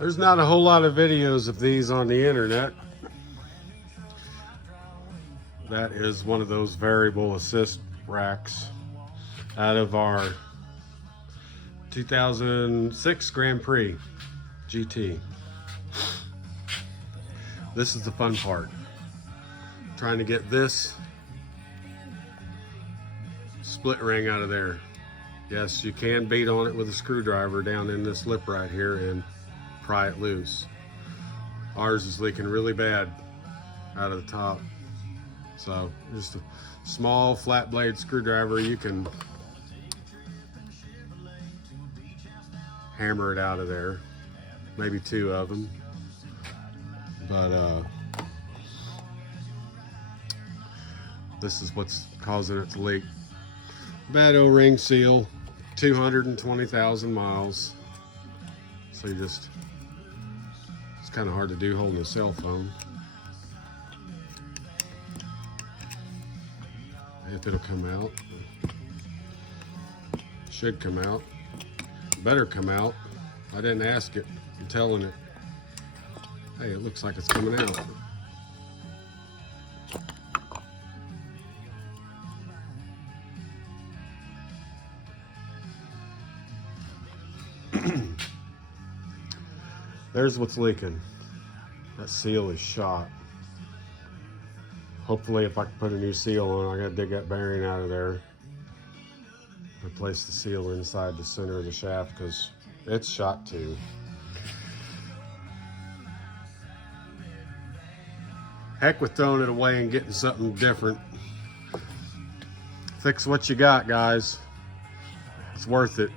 There's not a whole lot of videos of these on the internet. That is one of those variable assist racks out of our 2006 Grand Prix GT. This is the fun part. Trying to get this split ring out of there. Yes, you can beat on it with a screwdriver down in this lip right here and pry it loose. Ours is leaking really bad out of the top. So just a small flat blade screwdriver, you can hammer it out of there. Maybe two of them. But this is what's causing it to leak. Bad O-ring seal, 220,000 miles. So it's kind of hard to do holding a cell phone. If it'll come out. Should come out. Better come out. I didn't ask it. I'm telling it. Hey, it looks like it's coming out. There's what's leaking. That seal is shot. Hopefully if I can put a new seal on, I gotta dig that bearing out of there. Replace the seal inside the center of the shaft because it's shot too. Heck with throwing it away and getting something different. Fix what you got, guys. It's worth it.